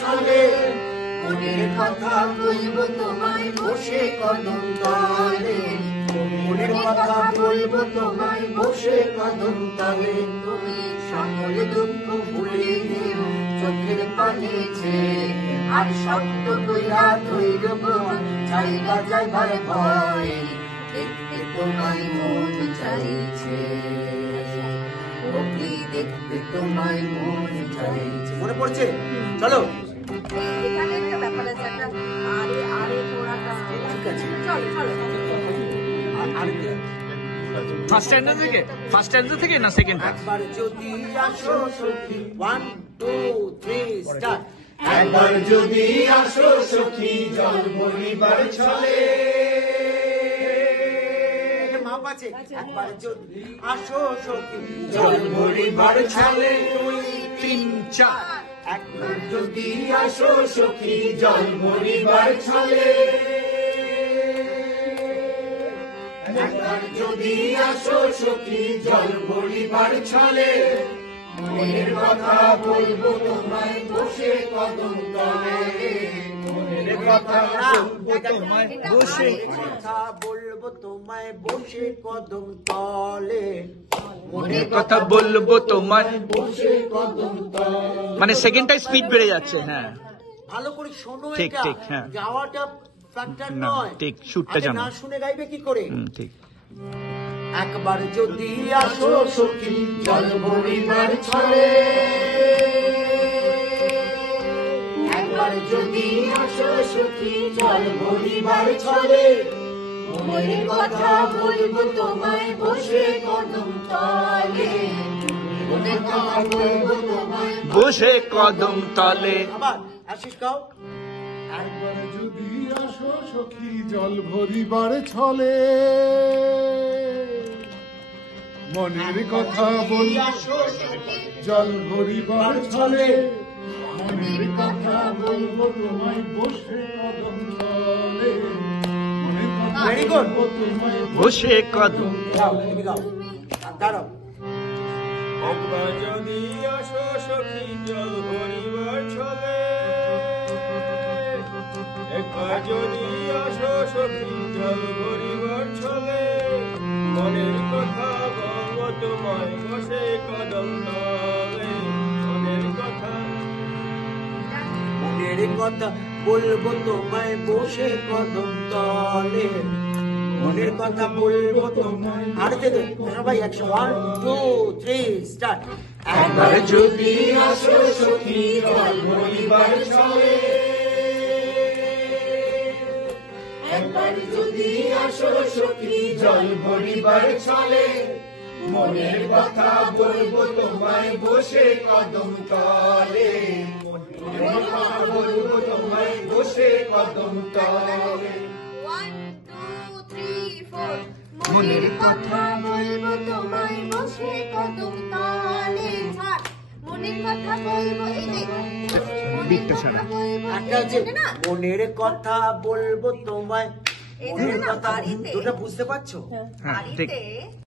ছলে, মনের কথা বলবো তোমায় বসে কদম তলে, মনের কথা বলবো তোমায় বসে কদম তলে। তুমি সকল দুঃখ ভুলে দিও চোখের পানিছে, আর শক্ত কইরা ধৈর্য বল চাইলা যাইবার ভয়, দেখতে তোমায় মন চাইছে, দেখতে তোমায় মন চাইছে। মনে পড়ছে? চলো এখানে একটা ব্যাপার আছে, একটা আরে আরে পোড়াটা। ঠিক আছে, চলো চলো। আর ফার্স্ট স্ট্যান্ডা থেকে না সেকেন্ড? একবার যদি আসো সখী, 1 2 3 স্টার্ট। একবার যদি আসো সখী জল ভরিবার ছলে, মাপ আছে। একবার যদি আসো সখী জল ভরিবার ছলে, 2 3 4। একবার যদি আসো সখী জল ভরিবার ছলে, একবার যদি আসো সখী জল ভরিবার ছলে, মনের কথা বলবো তোমায় বসে কদম তলে, মনের কথা বলবো তোমায় বসে, কথা বলবো তোমায় বসে কদম তলে, মনের কথা বলবো তোমায় বসে কদম তলে। মানে সেকেন্ডটাই স্পিড বেড়ে যাচ্ছে। হ্যাঁ ভালো করে শোনো, ঠিক, এটা ঠিক, হ্যাঁ। গাওয়াটা ফ্যাক্টর না, নয়, ঠিক, সুরটা জানো। না শুনে গাইবে কি করে? ঠিক। একবার যদি আসো সখী জল ভরিবার ছলে, একবার যদি আসো সখী জল ভরিবার ছলে, মনের কথা বলবো তোমায় বসে কদম তলে, মনের কথা বলবো তোমায় বসে কদম তলে। আবার আশিস গাও। একবার যদি আসো সখী জল ভরিবার ছলে, মনের কথা বল আসো সখী জল ভরিবার ছলে, মনের কথা বলবো তোমায় বসে কদম তলে, মনের কথা Very good. বলবো তোমায় বসে কদম। গাও, তুমি গাও, দাঁড়াও। একবার যদি আসো সখী জল ভরিবার ছলে, একবার যদি আসো সখী জল ভরিবার ছলে, মনের কথা বলবো তোমায় বসে কদম তলে, মনের কথা মনের কথা বলবো তোমায় বসে কদম তলে, মনের কথা বলবো তোমায়। আর দেবে সবাই একশো, 1 2 3 স্টার্ট। একবার যদি আসো সখী জল ভরিবার ছলে, একবার যদি আসো সখী জল ভরিবার ছলে, মনের কথা বলবো তোমায় বসে কদম তলে, মনের কথা বলবো তোমায় বসে কদম তলে। 1 2 3 4। মনের কথা বলবো তোমায় বসে কদম তলে, ছাড়। মনের কথা বলবো, এই যে বিটটা ছাড়ো। একটা আছে, মনের কথা বলবো তোমায়, এই যে মনের না, কথা বাড়িতে। দুটো বুঝতে পারছো? হ্যাঁ ঠিক। বাড়িতে